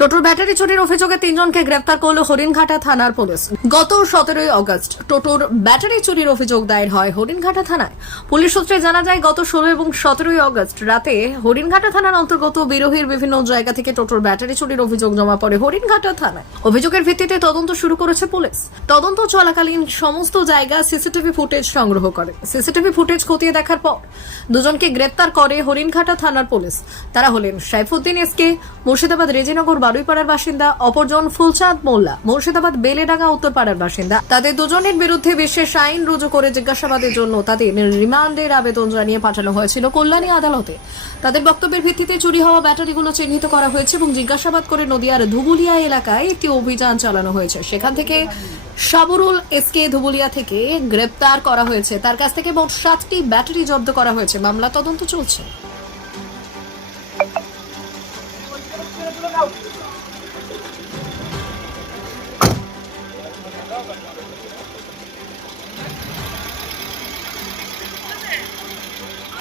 টোটোর ব্যাটারি চুরির অভিযোগে তিনজনকে গ্রেপ্তার করল হরিণঘাটা থানার পুলিশ। গত সতেরোই অগস্ট টোটোর ব্যাটারি চুরির অভিযোগ দায়ের হয় হরিণঘাটা থানায়। পুলিশ সূত্রে জানা যায়, গত ষোলো এবং সতেরোই অগস্ট রাতে হরিণঘাটা থানার অন্তর্গত বিরোহীর বিভিন্ন জায়গা থেকে টোটোর ব্যাটারি চুরির অভিযোগ জমা পড়ে হরিণঘাটা থানায়। অভিযোগের ভিত্তিতে তদন্ত শুরু করেছে পুলিশ। তদন্ত চলাকালীন সমস্ত জায়গা সিসিটিভি ফুটেজ সংগ্রহ করে। সিসিটিভি ফুটেজ খতিয়ে দেখার পর দুজনকে গ্রেপ্তার করে হরিণঘাটা থানার পুলিশ। তারা হলেন সাইফুদ্দিন এসকে মুর্শিদাবাদ রেজিনগর বারুইপাড়ার বাসিন্দা, অপরজন ফুলচাঁদ মোল্লা। মুর্শিদাবাদ বেলেডাঙ্গা উত্তরপাড়ার বাসিন্দা। তাদের দুজনের বিরুদ্ধে বিশেষ আইন রুজু করে জিজ্ঞাসাবাদের জন্য তাদের রিমান্ডের আবেদন জানিয়ে পাঠানো হয়েছিল কল্যাণী আদালতে। তাদের বক্তব্যের ভিত্তিতে চুরি হওয়া ব্যাটারিগুলো চিহ্নিত করা হয়েছে এবং জিজ্ঞাসাবাদ করে নদিয়ার ধুবুলিয়া এলাকায় একটি অভিযান চালানো হয়েছে। সেখান থেকে সাবরুল এসকে ধুবুলিয়া থেকে গ্রেপ্তার করা হয়েছে। তার কাছ থেকে মোট সাতটি ব্যাটারি জব্দ করা হয়েছে। মামলা তদন্ত চলছে। Não, não, não.